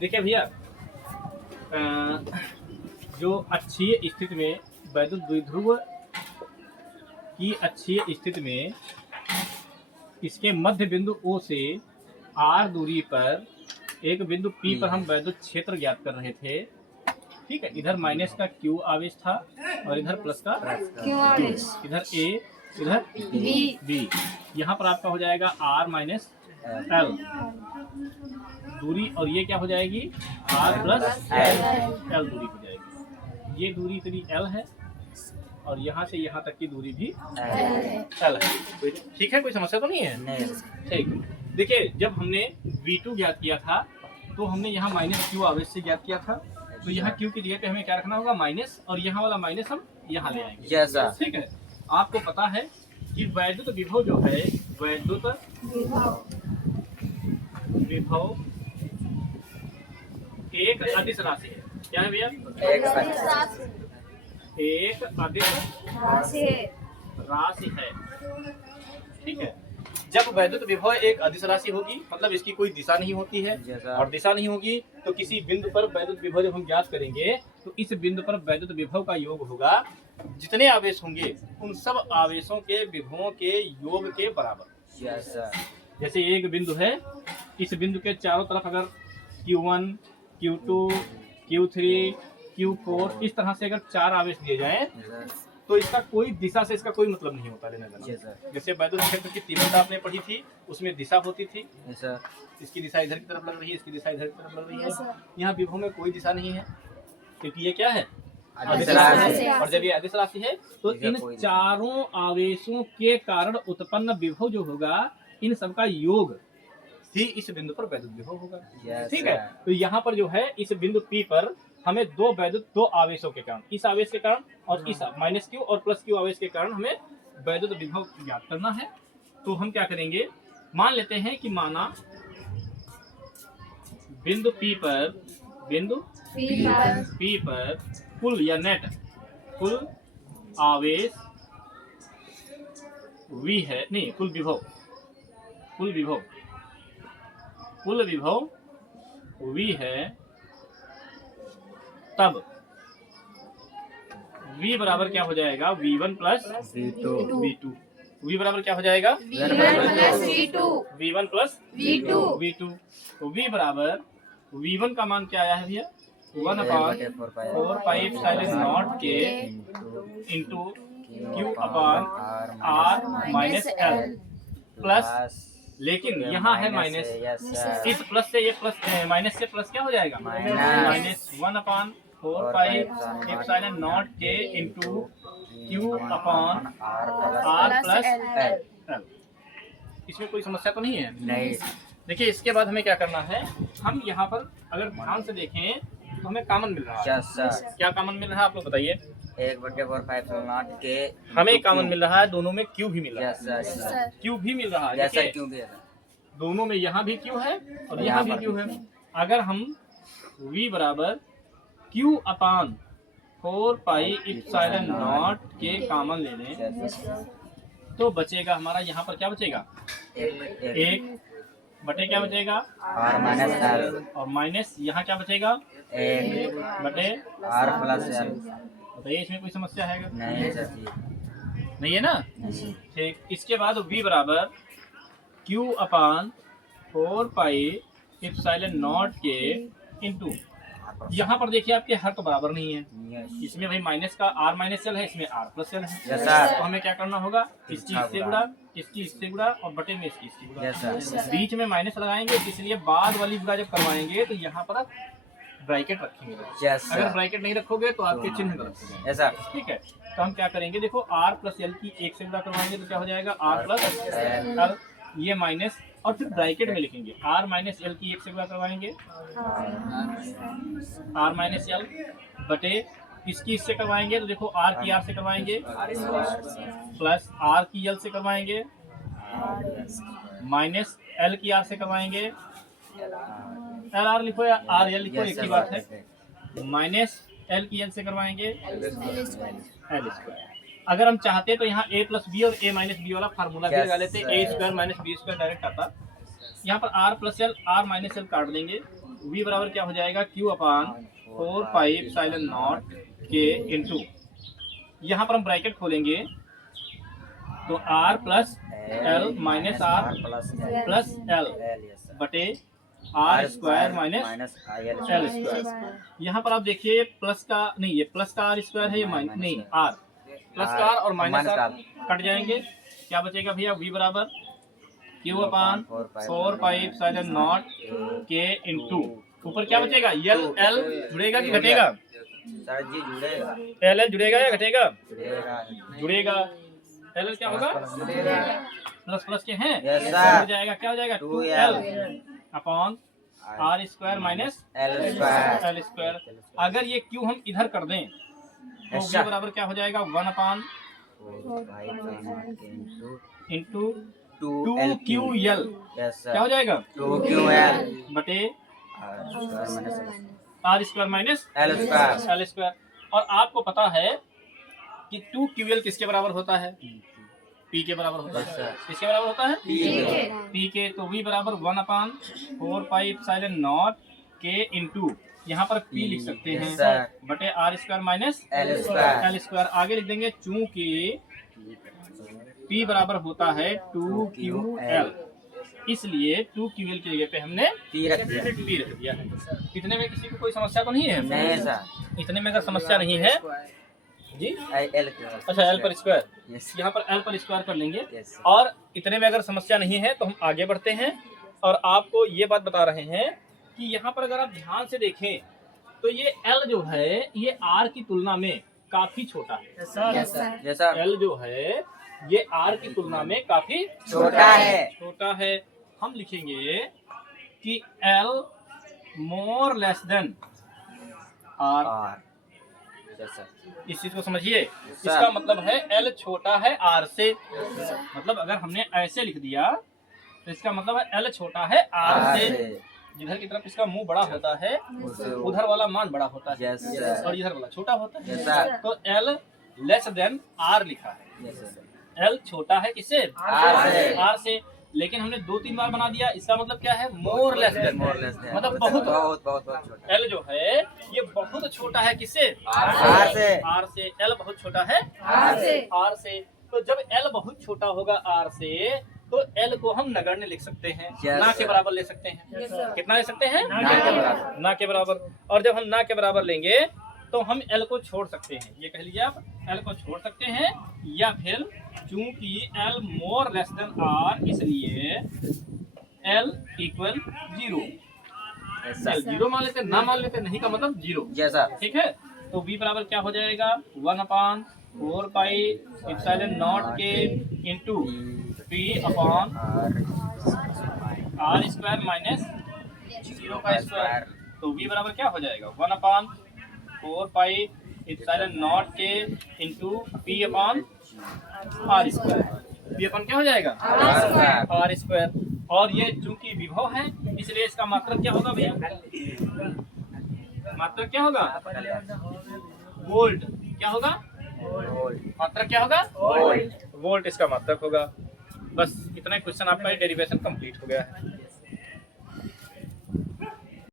देखिए भैया, जो अक्षीय स्थिति में वैद्युत द्विध्रुव की अक्षीय स्थिति में इसके मध्य बिंदु O से R दूरी पर एक बिंदु P पर हम वैद्युत क्षेत्र ज्ञात कर रहे थे। ठीक है, इधर माइनस का Q आवेश था और इधर प्लस का Q आवेश, इधर A इधर B। यहाँ पर आपका हो जाएगा R माइनस L दूरी, और ये क्या हो जाएगी R प्लस L दूरी हो जाएगी। ये दूरी इतनी L है और यहाँ से यहाँ तक की दूरी भी L है। ठीक है, कोई समस्या तो नहीं है? ठीक। देखिए, जब हमने V2 ज्ञात किया था तो हमने यहाँ माइनस Q आवेश से ज्ञात किया था, तो यहाँ Q की जगह पे हमें क्या रखना होगा माइनस, और यहाँ वाला माइनस हम यहाँ ले आएंगे। ठीक है, आपको पता है कि वैद्युत विभव जो है, वैद्युत विभव एक अदिश राशि है। क्या है भैया? एक अदिश राशि है। ठीक है, जब वैद्युत विभव एक अदिश राशि होगी मतलब इसकी कोई दिशा नहीं होती है, और दिशा नहीं होगी तो किसी बिंदु पर वैद्युत विभव जब हम ज्ञात करेंगे तो इस बिंदु पर वैद्युत विभव का योग होगा, जितने आवेश होंगे उन सब आवेशों के विभवों के योग के बराबर। जैसे एक बिंदु है, इस बिंदु के चारों तरफ अगर Q1, Q2, Q3, Q4 इस तरह से अगर 4 आवेश दिए जाएं तो इसका कोई दिशा से इसका कोई मतलब नहीं होता लेना देना। जैसे वैद्युत क्षेत्र की तीव्रता आपने पढ़ी थी, उसमें दिशा होती थी। इसकी दिशा इधर की तरफ लग रही है, इसकी दिशा इधर की तरफ लग रही है। यहाँ विभव में कोई दिशा नहीं है क्योंकि ये क्या है? अदिश राशि। और जब ये अदिश राशि है तो इन चारों आवेशों के कारण उत्पन्न विभव जो होगा, इन सबका योग ही इस बिंदु पर वैद्युत विभव होगा। ठीक है, तो यहाँ पर जो है इस बिंदु P पर हमें दो आवेशों के कारण, इस आवेश के कारण और इस माइनस Q और प्लस Q आवेश के कारण हमें वैद्युत विभव ज्ञात करना है। तो हम क्या करेंगे, मान लेते हैं कि माना बिंदु P पर कुल या नेट कुल आवेश V है, नहीं कुल विभव V है, तब V बराबर क्या हो जाएगा? V1 plus V2। V बराबर क्या हो जाएगा? V1 plus V2। तो V बराबर V1 का मान क्या आया है भैया? 1/4 पाई एप्सिलॉन नॉट के इंटू Q अपान R माइनस L प्लस, लेकिन यहाँ है माइनस, इस प्लस से ये प्लस माइनस से प्लस क्या हो जाएगा? माइनस 1/4 पाई एप्सिलॉन नॉट के इंटू Q अपान R प्लस L। इसमें कोई समस्या तो नहीं है? नहीं। देखिए, इसके बाद हमें क्या करना है, हम यहाँ पर अगर ध्यान से देखें तो हमें कॉमन मिल रहा है। क्या कॉमन मिल रहा है आप लोग बताइए? 1/4 के हमें कॉमन मिल रहा है, दोनों में Q भी मिल रहा है। Q भी मिल रहा है, दोनों में यहाँ भी Q है और यहाँ भी Q है। अगर हम V बराबर Q upon 4 pi epsilon naught के कॉमन ले लें तो बचेगा हमारा, यहाँ पर क्या बचेगा? 1 बटे क्या बचेगा? R माइनस L, और माइनस यहाँ क्या बचेगा? 1 बटे R प्लस L। बताइए, इसमें कोई समस्या है? नहीं है ना? ठीक। इसके बाद V बराबर Q upon 4 pi epsilon naught के इंटू, यहाँ पर देखिए आपके हर तो बराबर नहीं है, इसमें भाई माइनस का R माइनस L है, इसमें R प्लस L है। तो हमें क्या करना होगा, इसकी इससे गुणा, इसकी इससे गुणा और बटे में इसकी गुणा। बीच में माइनस लगाएंगे, इसलिए बाद वाली गुणा जब करवाएंगे तो यहाँ पर ब्रैकेट रखेंगे। अगर ब्रैकेट नहीं रखोगे तो आपके चिन्ह गलत हो जाएंगे। ठीक है, तो हम क्या करेंगे, देखो R प्लस L की 1 से गुणा करवाएंगे तो क्या हो जाएगा? R प्लस L, ये माइनस, और फिर ब्रैकेट में लिखेंगे R माइनस L की 1 से गुणा करवाएंगे, R माइनस L बटे इसकी इससे करवाएंगे तो देखो R की R से करवाएंगे, प्लस R की L से करवाएंगे, माइनस L की R से करवाएंगे। L R लिखो या R L लिखो, एक ही बात है। माइनस L की L से करवाएंगे L स्क्वायर। अगर हम चाहते तो यहाँ a प्लस बी और a माइनस बी वाला फार्मूला भी लगा लेते, a square minus B square direct आता। यहाँ पर r plus L, r minus L काट देंगे V बराबर क्या हो जाएगा, Q upon 4 pi epsilon naught के इंटू, यहाँ पर हम ब्रैकेट खोलेंगे तो R plus L minus R plus L बटे R square minus L square. यहाँ पर आप देखिए प्लस का नहीं, ये प्लस का R स्क्वायर है, ये माइनस नहीं, R प्लस का R और माइनस R कट जाएंगे, क्या बचेगा भैया, V बराबर Q upon 4 pi epsilon naught के इंटू, ऊपर क्या बचेगा, L L जुड़ेगा कि घटेगा, सर जी जुड़ेगा, L L जुड़ेगा या घटेगा, जुड़ेगा, जुड़ेगा, L L क्या होगा, प्लस प्लस के हैं, Yes, sir. हो जाएगा, क्या हो जाएगा 2L upon R square minus L square, L square. अगर ये Q हम इधर कर दें तो Yes, V sir. बराबर क्या हो जाएगा, 1 अपान 4 पाई into into 2L, 2QL, yes क्या हो sir, जाएगा 2QL, बटे R R square minus square minus L square, L square. और आपको पता है कि 2QL किसके बराबर होता है, P के बराबर होता Yes, है, sir. किसके बराबर होता है, P के, P के। तो V बराबर 1 अपान 4 पाई एप्सिलॉन नॉट के इंटू, यहाँ पर P लिख सकते हैं Yes, sir. बटे R square minus L square, L square. आगे लिख देंगे चूंकि P बराबर होता है 2QL, इसलिए 2QL की जगह पे हमने P रख दिया, P रख दिया है। इतने में किसी को कोई समस्या तो नहीं है, नहीं सर, इतने में अगर समस्या नहीं है जी, L अच्छा L पर स्क्वायर, yes, यहाँ पर L पर स्क्वायर कर लेंगे। yes, sir. और इतने में अगर समस्या नहीं है तो हम आगे बढ़ते हैं और आपको ये बात बता रहे हैं कि यहाँ पर अगर आप ध्यान से देखें तो ये L जो है ये R की तुलना में काफी छोटा है, yes sir, L जो है ये R की तुलना में काफी छोटा है। हम लिखेंगे कि L more less than R, R, yes sir, इस चीज को समझिए। sir. इसका मतलब है L छोटा है R से, मतलब अगर हमने ऐसे लिख दिया तो इसका मतलब है L छोटा है R से। जिधर की तरफ इसका मुंह बड़ा होता है उधर वाला मान बड़ा होता है, Yes, sir. और इधर वाला छोटा होता है। Yes, sir. तो L लेस देन R लिखा है, yes sir, L छोटा है किससे, R से। R से। लेकिन हमने 2-3 बार बना दिया, इसका मतलब क्या है, more less than, more less than, मतलब बहुत बहुत बहुत बहुत छोटा, L जो है ये बहुत छोटा है किससे, R से, R से। L बहुत छोटा है R से। तो जब L बहुत छोटा होगा R से तो L को हम नगण्य लिख सकते हैं, Yes, ना के sir. बराबर ले सकते हैं। कितना ले सकते हैं, ना के बराबर। ना के बराबर। और जब हम ना के बराबर लेंगे तो हम L को छोड़ सकते हैं, ये कह लीजिए आप L को छोड़ सकते हैं, या फिर चूंकि L more less than R इसलिए L equal 0, yes sir, L 0 मान लेते, ना मान लेते, नहीं का मतलब 0, yes sir, ठीक है। तो V बराबर क्या हो जाएगा, 1 अपान 4 पाई एप्सिलॉन नॉट के into P upon R square minus 0 का स्क्वायर। तो V बराबर क्या हो जाएगा, 1 अपान 4 पाई एप्सिलॉन नॉट के into P upon R square. P upon क्या हो जाएगा, R स्क्वायर। और ये चूंकि विभव है इसलिए इसका मात्रक क्या होगा भैया, मात्रक क्या होगा, वोल्ट। क्या होगा, मात्रक क्या होगा, वोल्ट इसका मात्रक होगा। बस इतना क्वेश्चन आपका डेरिवेशन कंप्लीट हो गया है।